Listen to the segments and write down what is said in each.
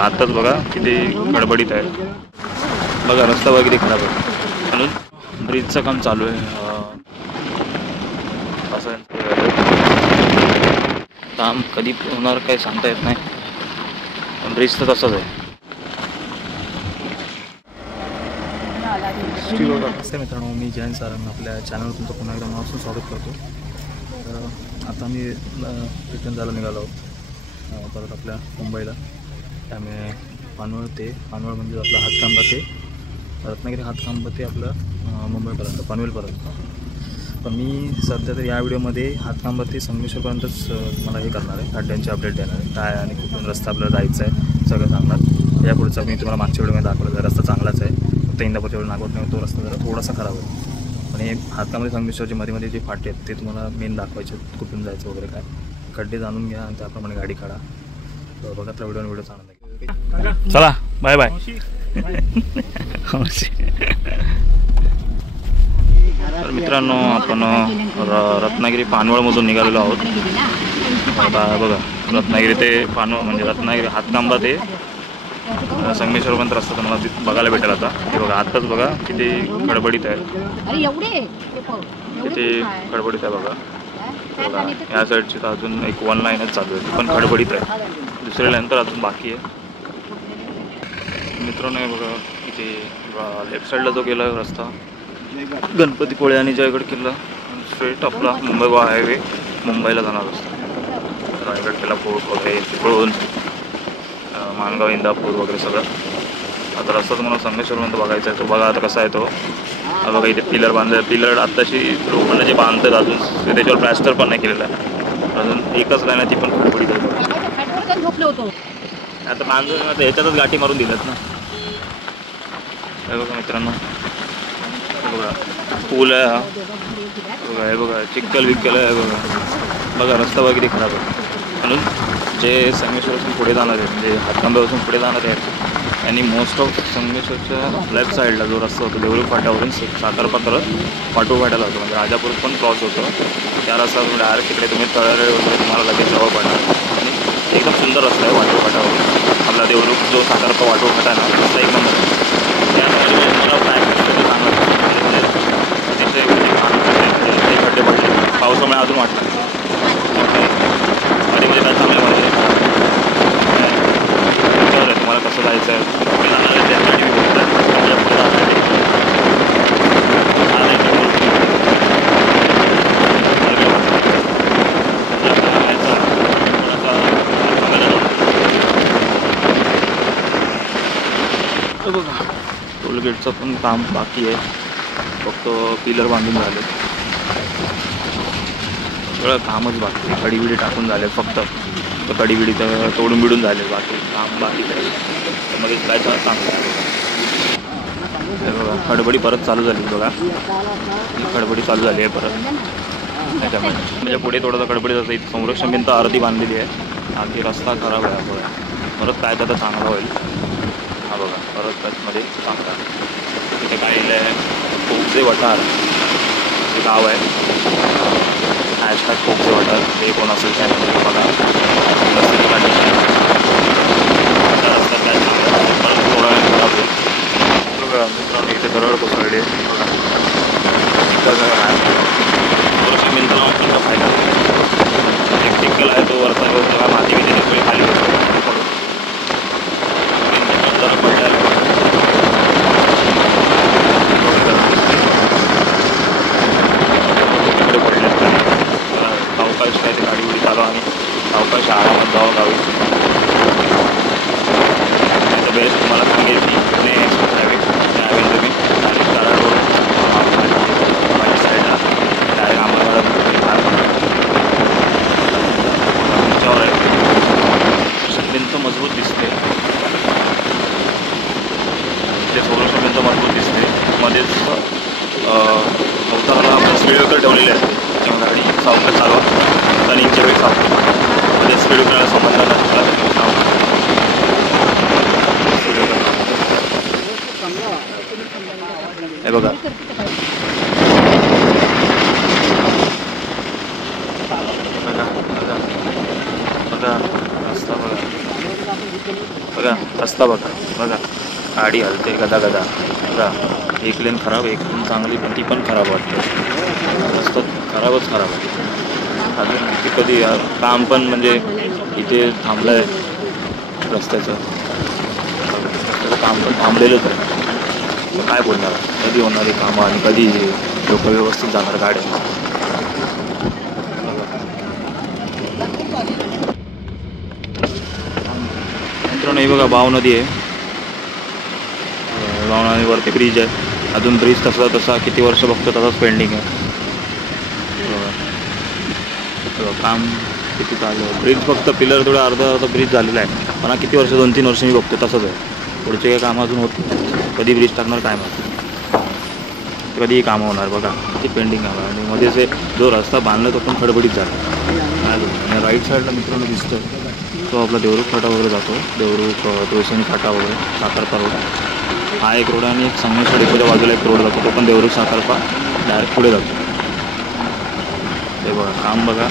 बघा आताच बघा किती गडबडीत आहे. बघा रस्ता वगैरे खराब आहे म्हणून ब्रिजचं काम चालू आहे. असं काम कधी होणार काही सांगता येत नाही, पण ब्रिज तर तसंच आहे. नमस्ते मित्रांनो, मी जयंत सारंग आपल्या चॅनलवर तुमचं पुन्हा एकदा मनापासून स्वागत करतो. तर आता मी रिटर्न जायला निघालो आहोत परत आपल्या मुंबईला. त्यामुळे पानवळ म्हणजे आपला हातकांबा ते रत्नागिरी, हातकांबा ते आपलं मुंबईपर्यंत पनवेलपर्यंत. पण मी सध्या तर या व्हिडिओमध्ये हातकांबा ते संगमेश्वरपर्यंतच मला हे करणार आहे, खड्ड्यांची अपडेट देणार आहे. काय आणि कुठून रस्ता आपल्याला जायचं आहे सगळं सांगणार. या पुढचा मी तुम्हाला मागच्या व्हिडिओमध्ये दाखवलं, रस्ता चांगलाच आहे, फक्त इंदापूरच्या वेळी नागवत नाही, तो रस्ता जरा थोडासा खराब आहे. पण हे हातकांबा संगमेश्वरचे मध्ये जे फाटे आहेत ते तुम्हाला मेन दाखवायचे, कुठून जायचं वगैरे काय. खड्डे जाणून घ्या आणि त्याप्रमाणे गाडी काढा. बघा त्या व्हिडिओ चांगला आहे. चला बाय बाय. तर मित्रांनो, आपण रत्नागिरी पानवळमधून निघालेलो आहोत. आता बघा रत्नागिरी ते पानवळ म्हणजे रत्नागिरी हातकांबा ते संगमेश्वरपर्यंत रस्ता तुम्हाला बघायला भेटेल. आता हे बघा आत्ताच बघा किती गडबडीत आहे, किती गडबडीत आहे बघा. बघा या साईडची तर अजून एक वन लाईनच चालू आहे, पण खडबडीत आहे. दुसऱ्या लाईन तर अजून बाकी आहे. मित्रांनो हे बघा इथे लेफ्ट साईडला जो गेला रस्ता गणपतीपुळे आणि जयगड किल्ला, स्ट्रेट आपला मुंबई गोवा हायवे मुंबईला जाणार रस्ता. रायगड किल्ला फोर्ट वगैरे तिकडून माणगाव इंदापूर वगैरे सगळं. आता रस्ता तुम्हाला संगमेश्वरपर्यंत बघायचा आहे. तो बघा आता कसा आहे तो. बघा इथे पिलर बांधले, पिलर आत्ताशी लोखंड जे बांधतात अजून त्याच्यावर प्लॅस्टर पण नाही केलेलं आहे. अजून एकच लाईन आहे ती पण खडबडीत आहे. आता बांधून आता ह्याच्यातच गाठी मारून दिल्यात ना. हे बघा मित्रांनो, बघा पूल आहे हा. बघा हे बघा चिक्कल विक्कल आहे. बघा रस्ता वगैरे खराब आहे म्हणून जे संगमेश्वरपासून पुढे जाणार आहे म्हणजे हातकांब्यापासून पुढे जाणार आहेत त्यांनी मोस्ट ऑफ संगमेश्वरच्या लेफ्ट साईडला जो रस्ता होतो देवळी फाट्यावरून सातारपात्र पाटू फाट्याला होतो, म्हणजे राजापूर पण क्रॉस होतो. त्या रस्त्यावरून डायरेक्ट तिकडे तुम्ही तळारे वगैरे तुम्हाला लगेच जवळ पडणार. आणि एकदम सुंदर रस्ता आहे वाटू फाट्यावरून. आपला देवळू जो सातारचा वाटू फाटा आहे ना रस्ता एकदम त्यामध्ये मला काय तिथे खड्डे पडले पावसामुळे अजून वाटतं मध्ये मध्ये काय चांगल्यामध्ये आहे. तुम्हाला कसं जायचं आहे जाणार आहे त्या गाडी बघा टोलगेटचं पण काम बाकी आहे, फक्त पिलर बांधून झाले, सगळं कामच बाकी आहे. कडी टाकून झाले फक्त, कडी तर तोडून बिडून झाले, बाकी काम बाकी आहे. त्यामध्ये काय चांगलं बघा खडबडी परत चालू झाली. बघा खडबडी चालू झाली आहे परत. त्याच्यामुळे म्हणजे पुढे थोडंसं खडबडीत असं इथं संरक्षण भिंत अर्धी बांधलेली आहे, आणखी रस्ता खराब आहे. बघा परत काय त्याचा चांगला होईल. हा बघा परत त्याचमध्ये चांगला तिथे काय आहे कोकजे वटार हे गाव आहे. हॅशटॅग कोकजे वटार हे कोण असेल काय बघा रस्त्याची कंडिशन रस्ता काय चांगला परत थोडा खराब होईल. बघा मित्रांनो इथे दरड कोसळली आहे. बघा मिंत लावून फायदा एक चिक्कल आहे तो वरचा माती मी तिथे खाली अवकाश काय ते गाडी उडी चालू आणि अवकाश आरामात जावं गावी. त्याचं बेस्ट तुम्हाला सांगेल की पुणे हायवे तुम्ही डायरेक्ट कराडवरून माझ्या साईडला डायरेक्ट आम्हाला त्याच्यावर आहे. भिंत मजबूत दिसते, ते थोडंसं भिंत मजबूत दिसते. मध्येच अवताराला आपण स्पीडब्रेकर ठेवलेले आहेत, त्यामुळे गाडी सावकाश चालवा आणि इंच्या वेळी सावकाश मध्ये स्पीडब्रेकरला समजला हे बघा. बघा रस्ता बघा बघा रस्ता बघा बघा, गाडी हलते गदा गदा बघा. एक लेन खराब, एक लेन चांगली, पण ती पण खराब वाटते. रस्ता खराबच खराब आहे. अजून ती कधी काम पण म्हणजे इथे थांबलं आहे रस्त्याचं काम पण थांबलेलंच आहे. काय बोलणार, कधी होणारी कामं आणि कधी लोक व्यवस्थित जाणार गाड्या. मित्रांनो हे बघा भाव नदी आहे. भाव नदीवरती ब्रिज आहे. अजून ब्रिज तसा किती वर्ष बघतो तसाच पेंडिंग आहे. काम किती चालू आहे. ब्रिज फक्त पिलर थोडं अर्धा ब्रिज झालेला आहे, पण किती वर्ष 2-3 वर्ष मी बघतो तसंच आहे. पुढचे काही काम अजून होत नाही. कधी ब्रिज टाकणार काय माहिती, कधीही कामं होणार बघा. किती पेंडिंग आहे. आणि मध्ये जे जो रस्ता बांधला तो पण खडबडीत झाला. आणि राईट साईडला मित्रांनो दिसतो तो आपला देवरुख फाटा वगैरे जातो. देवरुख, तुळसणी फाटा वगैरे, साखरपा रोड हा एक रोड, आणि एक संगमेश्वर बाजूला एक रोड जातो, तो पण देवरुख साखरपा डायरेक्ट पुढे जातो. ते बघा काम बघा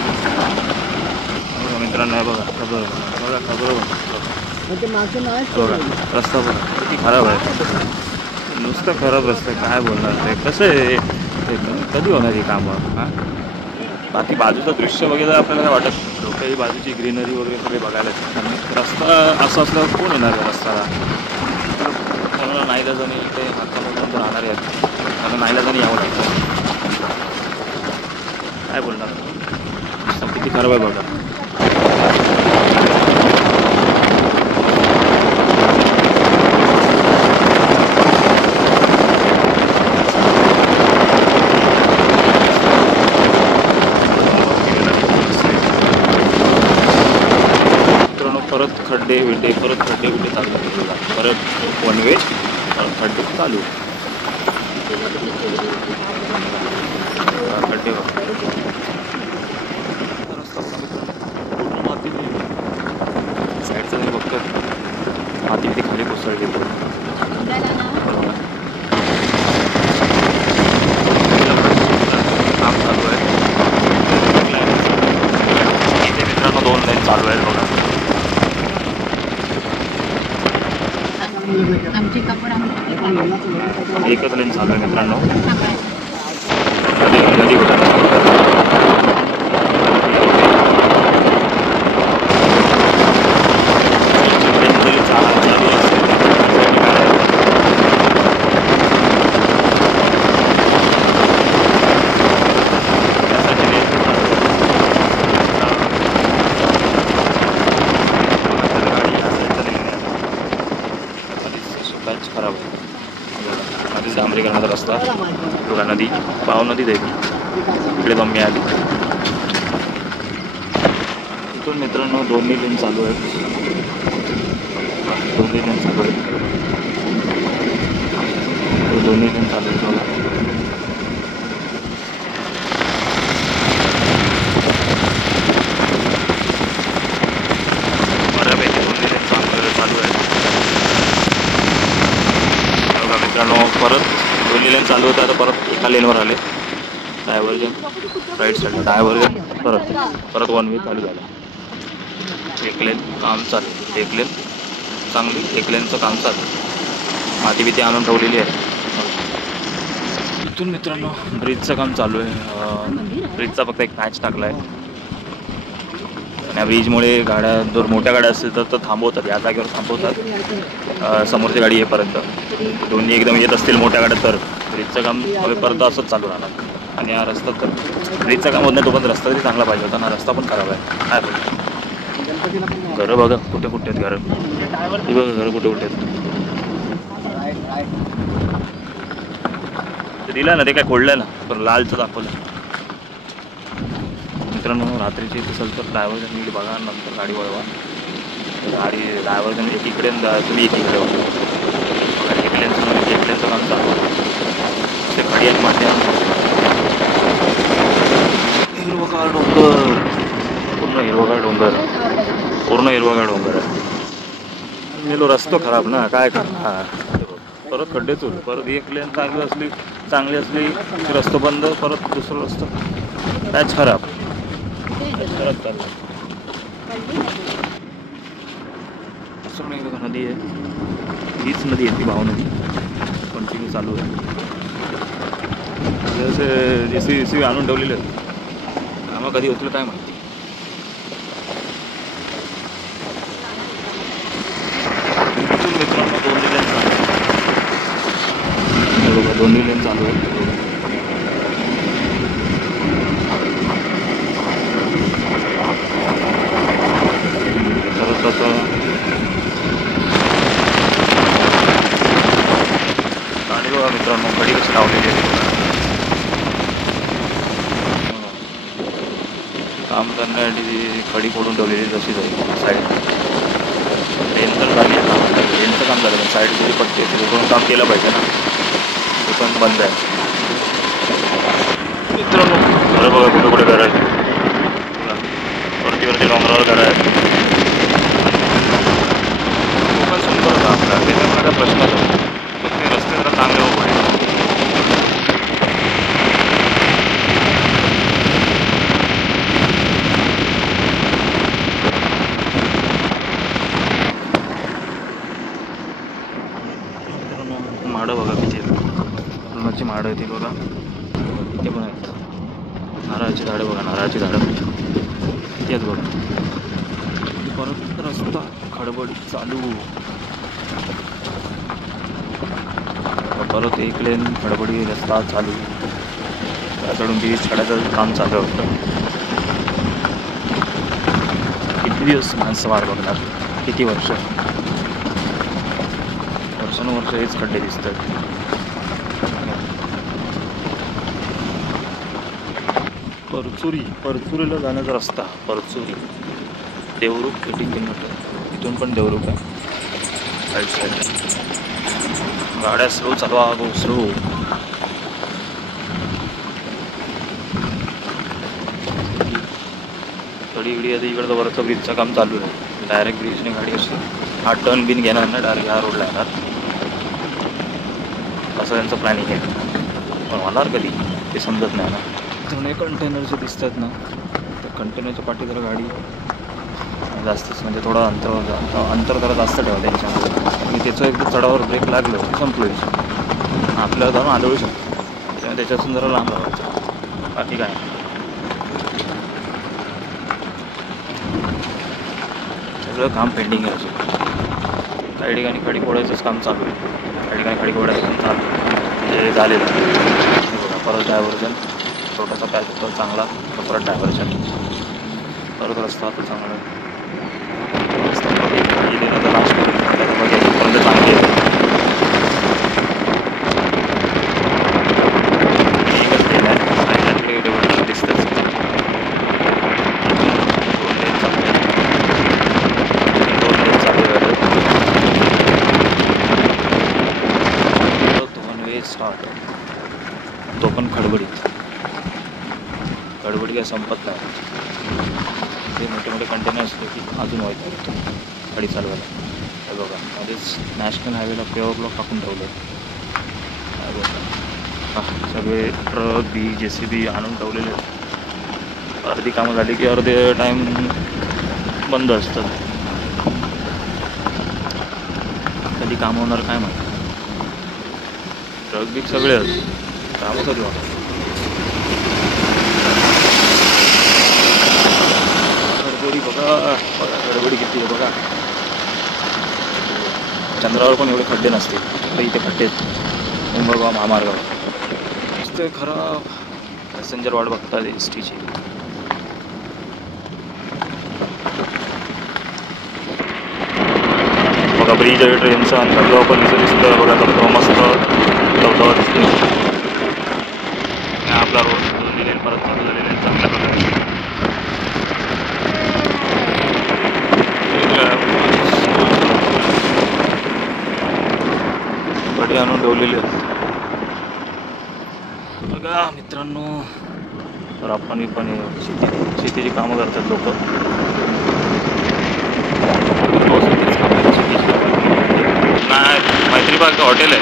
मित्रांनो. हे बघा खबर बघा, खबर बघा, रस्ता बघा किती खराब आहे. नुसतं खराब रस्ता, काय बोलणार. ते कसं आहे, कधी होणार ही कामं. हां, बाकी बाजूचं दृश्य वगैरे आपल्याला काय वाटत, लोकही बाजूची ग्रीनरी वगैरे सगळे बघायला येतात. रस्ता असं असल्यावर कोण येणार आहे रस्त्याला. कोणाला नाईलाजाने इथे हातामधून राहणारे आहेत, त्यांना नाईलाजाने यावं लागतं. काय बोलणार, रस्ता किती खराब आहे बघा. परत खड्डे बिड्डे चालू होते. परत वन वे, परत खड्डे चालू. खड्डे माती साईडचं नाही बघतो, माती किती खाली कोसळली. काम चालू आहे. इथे मित्रांनो 2 लाईन चालू आहेत बघा. एकच लेन चालू आहे मित्रांनो. नदी खराब आहे. आधीच डांबरीकरणाचा रस्ता बघा. नदी भाव नदी जाईल इकडे कमी आली. इथून मित्रांनो 2 लेन चालू आहेत. 2 लेन चालू आहेत. 2 लेन चालू आहेत बघा. बऱ्यापैकी 2 लेन चालू आहेत बघा मित्रांनो. परत 2 लेन चालू होतं, आता परत एका लेनवर आले. डायव्हर्जन राईट साईडला, डायव्हर्जन परत 1 वे चालू झालं. एक लेन काम चालू, एक लेन चांगली, एक लेनचं काम चालू. माती बिती आणून ठेवलेली आहे. इथून मित्रांनो ब्रिजचं काम चालू आहे. ब्रिजचा फक्त एक पॅच टाकला आहे. आणि या ब्रिजमुळे गाड्या, जर मोठ्या गाड्या असतील तर थांबवतात, या जागेवर थांबवतात समोरची गाडी येईपर्यंत. दोन्ही एकदम येत असतील मोठ्या गाड्या तर ब्रिजचं काम परत असंच चालू राहणार. आणि हा रस्ता तर ब्रिजचं काम होत नाही, तोपर्यंत रस्ता तरी चांगला पाहिजे होता ना. रस्ता पण खराब आहे. काय बोलतो. घरं बघा कुठे कुठे आहेत घरं. हे बघा घरं कुठे कुठे आहेत. ते दिलं ना, ते काय खोडलं ना, पण लालचं दाखवलं. मित्रांनो रात्रीची इथे असेल तर ड्रायव्हरचं नीट बघा, नंतर गाडी वळवा. गाडी ड्रायव्हरचं एकीकडे तुम्ही एकीकडे वळवा. एकलेनचं काम चालू ते खडियात मांड्या. हिरवगाळ डोंगर, पूर्ण हिरवगाळ डोंगर, पूर्ण हिरवगाळ डोंगर आहे. मेलो रस्ता खराब ना, काय करणार. परत खड्डे चोल, परत एक लेन चांगली असली रस्ता बंद, परत दुसरं रस्ता त्याच खराब. परत चाललं आणि बघा नदी आहे, हीच नदी आहे ती भाव नदी कंटिन्यू चालू आहे. जसे JCB आणून ठेवलेले आहेत, आम्हाला कधी होतील काय माहिती. मित्रांनो दोन्ही लेन चालू आहे. गाडी बघा मित्रांनो, गाडी कशी लावलेली आहे. काम करण्यासाठी खडी फोडून ठेवलेली तशीच आहे साईड. लेन तर झाली आहे, लेनचं काम झालं पण साईड जरी पट्टी करून काम केलं पाहिजे ना, ते पण बंद आहे. मित्रांनो बरं बघा कुठे कुठे घर आहे, वरती डोंगरावर घर आहे. खूपच सुंदर होता आपला, त्याच्यामुळे काय प्रश्नच होता, फक्त ते रस्ते जरा चांगले हो पाहिजे. माडं बघा किती आहेत, माडं आहे ती बघा, इथे पण आहेत. नारळाची झाडं बघा, नारळाची झाडं किती आहेत बघा. परत रस्ता खडबड चालू, परत एक लेन खडबडी रस्ता चालू, त्याकडून ब्रिज काढायचं काम चालू होतं. किती दिवस माणसं वाट बघणार, किती वर्ष, वर्षानुवर्ष हेच खड्डे दिसतात. परचुरीला जाण्याचा रस्ता, परचुरी देवरुख 18 किलोमीटर, इथून पण देवरुख आहे. राईट साईड गाड्या स्लो चालवा, गो स्लो. थोडी इकडे आता इकडं वरचं ब्रिजचं काम चालू आहे. डायरेक्ट ब्रिजने गाडी अशी हा टर्न बिन घेणार ना, डायरेक्ट ह्या रोडला येणार, असं त्यांचं प्लॅनिंग आहे. पण होणार कधी ते समजत नाही ना. जुने कंटेनर जे दिसतात ना, त्या कंटेनरच्या पाठी जरा गाडी जास्तच, म्हणजे थोडं अंतर जरा जास्त ठेवा त्यांच्यामध्ये, आणि त्याचं एकदा चढावर ब्रेक लागलं संपलं, आपल्याला जाऊन आदळू शकतो. त्याच्यामुळे त्याच्यापासून जरा लांब राहायचं, बाकी काय. सगळं काम पेंडिंग आहे अजून. काही ठिकाणी खडी फोडायचंच काम चालू आहे, काही ठिकाणी खडी फोडायचं काम चालू आहे, म्हणजे झालेलं आहे. बघा परत डायव्हर्जन, छोटासा पॅच होता चांगला, परत डायव्हर्जन, परत रस्ता आता चांगला आहे. रस्ता आता लास्ट पर्यंत चांगली आहे. एकच गेला आहे, साईडला दिसतंच. स्टार्ट, तो पण खडबडीत काय संपत नाही. ते मोठे मोठे कंटेनर असले की अजून वाईट पडतो गाडी चालवायला. हे बघा मध्येच नॅशनल हायवेला पेवर ब्लॉक टाकून ठेवलं आहे. बघा सगळे ट्रक JCB आणून ठेवलेले आहेत. अर्धी कामं झाली की अर्धे टाईम बंद असतात. कधी काम होणार काय माहिती. ट्रक बिक सगळे आहेत, कामं कधी होणार. गडबडी बघा, गडबडी किती आहे बघा. चंद्रावर पण एवढे खड्डे नसते, इथे खड्डे आहेत मुंबई महामार्गावर. रस्ते खराब, पॅसेंजर वाट बघतात STची. बघा ब्रिज आहे ट्रेनचा, आणि धबधबा पण इथं दिसतं बघा. धबधबा मस्त धबधबा दिसतो. आपला रोड दिलेला परत चालू झालेला आहे चांगल्या प्रकारे. गाडी आणून ठेवलेली आहे बघा मित्रांनो. तर आपण पण शेतीची कामं करतात लोक. नाही मैत्रीबाग हॉटेल आहे,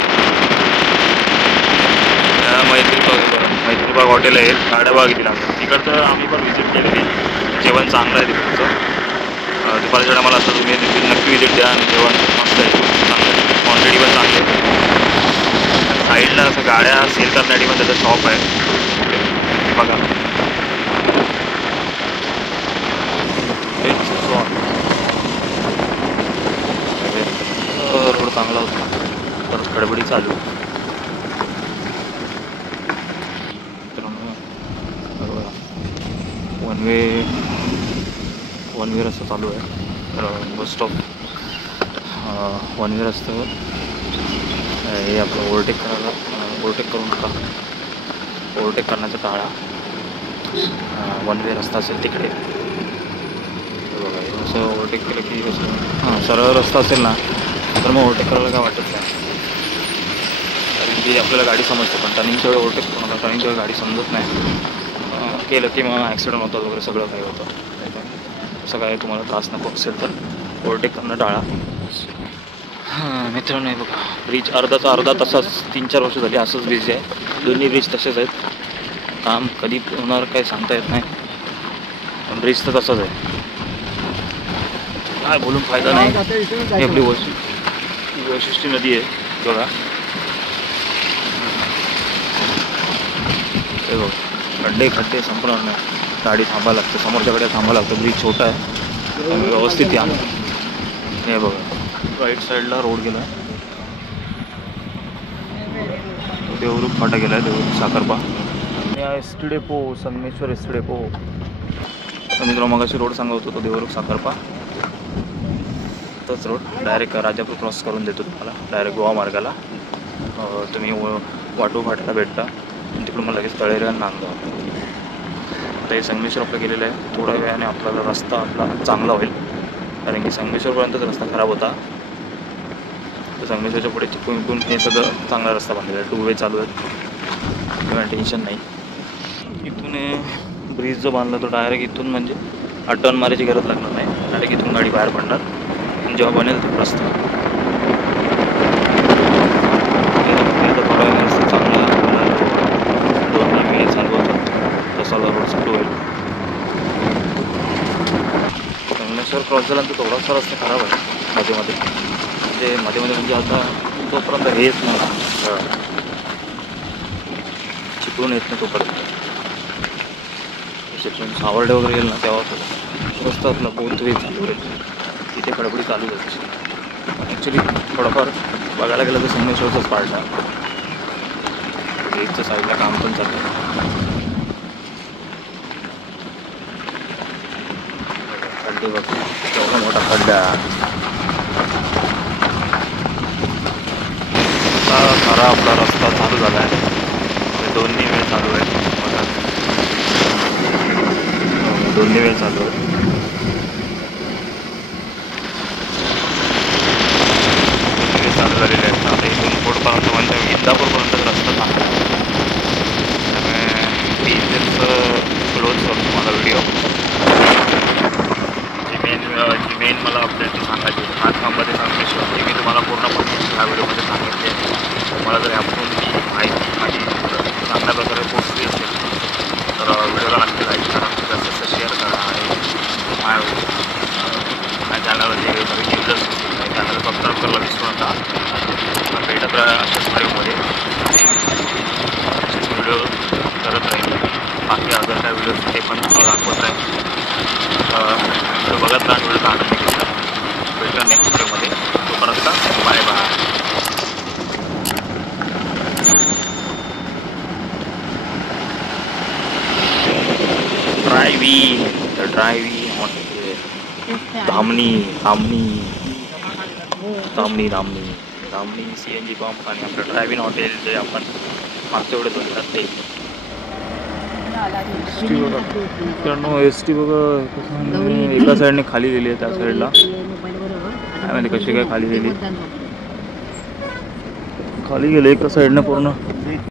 मैत्रीबाग हॉटेल आहे, गाड्या बाग येतील आमच्या तिकडचं. आम्ही पण व्हिजिट केलेली, जेवण चांगलं आहे तिकडचं. दुपारच्या टायमाला असं तुम्ही नक्की विजिट द्या आणि जेवण मस्त आहे, चांगलं क्वांटिटी पण चांगली आहे. साईडला असं गाड्या सेल करण्यासाठी पण त्याचं शॉप आहे बघा. रोड चांगला होता तर गडबडी चालू. वन वे रस्ता चालू आहे. तर बस स्टॉप वन वे रस्त्यावर हे आपलं ओव्हरटेक करून नका. ओव्हरटेक करण्याचा टाळा. वन वे रस्ता असेल तिकडे बघा. असं ओव्हरटेक केलं की कसं सरळ रस्ता असेल ना तर मग ओव्हरटेक करायला काय वाटत नाही, कारण की आपल्याला गाडी समजते. पण टर्निंगच्या वेळी ओव्हरटेक करू नका. टर्निंगच्या वेळी गाडी समजत नाही, केलं की मग ॲक्सिडेंट होतात वगैरे सगळं काही होतं. असं काय तुम्हाला त्रास नको असेल तर ओव्हरटेक करणं टाळा. मित्रांनो बघा, ब्रिज अर्धा तासाच 3-4 वर्ष झाली असंच ब्रिज आहे. दोन्ही ब्रिज तसेच आहेत. काम कधी होणार काही सांगता येत नाही, पण ब्रिज तर तसाच आहे. काय बोलून फायदा नाही. ही आपली वैशिष्ट्य नदी आहे बघा. हे बघ, खड्डे संपणार नाही. गाडी थांबायला लागते, समोरच्याकडे थांबायला लागतं. ब्रिज छोटा आहे त्यामुळे व्यवस्थित या. हे बघा, राईट साईडला रोड गेला आहे. देवरुख फाटा गेला आहे, Devrukh Sakharpa. ST depot, Sangameshwar ST depot. मित्रांनो मगाशी रोड सांगत होतो तो देवरुख साखरपा. तोच रोड डायरेक्ट राजापूर क्रॉस करून देतो तुम्हाला, डायरेक्ट गोवा मार्गाला. तुम्ही वाटू फाट्याला भेटता, तिकडून मला लगेच तळेरे आणि नांदगाव. आता हे संगमेश्वर आपलं गेलेलं आहे. थोड्या वेळाने आपल्याला रस्ता आपला चांगला होईल, कारण की संगमेश्वरपर्यंतच रस्ता खराब होता. तर संगमेश्वरच्या पुढे चिपळूण हे सगळं चांगला रस्ता बांधलेला आहे. 2 वे चालू आहेत, किंवा टेन्शन नाही. इथून ब्रिज जो बांधला तो डायरेक्ट इथून म्हणजे टर्न मारायची गरज लागणार नाही. डायरेक्ट इथून गाडी बाहेर पडणार आणि जेव्हा बनेल तो रस्ता. थोडा रस्ता चांगला दोन्ही वेळ चालू होतात तसा रोड चालू होईल. संगमेश्वर क्रॉस झाल्यानंतर थोडासा रस्ता खराब आहे मध्ये म्हणजे आता तोपर्यंत हे येत नाही, चिपळूण येत नाही तोपर्यंत. चिपळूण सावर्डे वगैरे येईल ना तेव्हा रस्ता आपला बोथ वे चालू होईल. तिथे खडबडी चालू होईल. ॲक्च्युली थोडंफार बघायला गेलं तर संगमेश्वरचाच पार्ट आहे. ब्रिजच्या साईडला काम पण चालू आहे. खड्डे बघ, एवढा मोठा खड्डा. खरा आपला रस्ता चालू झाला आहे. दोन्ही वेळ चालू आहे बघा, दोन्ही वेळ चालू आहे. चालू झालेले आहेत. आता इथून पुढपर्यंत म्हणजे इंदापूरपर्यंत रस्ता चांगला आहे. त्यामुळे मी इथेच क्लोज करतो मला व्हिडिओ. जी मेन मला अपडेट सांगायची हातखांबाचे संगमेश्वर जे मी तुम्हाला पूर्णपणे ह्या व्हिडिओमध्ये सांगितले. मला जर यापासून माहिती माझी चांगल्या प्रकारे पोचली असेल तर व्हिडिओला नक्की लाईक करा, जास्त शेअर करा. आणि माझ्या चॅनलवर जे काही यूजर्स असतील त्या चॅनल सबस्क्राईब करायला विसरू नका. भेटत राहा अशाच व्हिडिओमध्ये, असेच व्हिडिओ करत राहील. बाकी अजून काय व्हिडिओज ते पण दाखवत राहील. बघत राहा, व्हिडिओचा आनंद घेतला. भेटला नेक्स्ट व्हिडिओमध्ये. तोपर्यंत bye bye. Driving Dhamani CNG pump आणि आपलं ड्रायव्हिंग हॉटेल जे आपण मागच्या वेळेस बघितलं ते. एस टी बघा एका साईडने खाली गेली आहे, त्या साईडला काय माहिती कशी काय खाली गेली एका साईडनं पूर्ण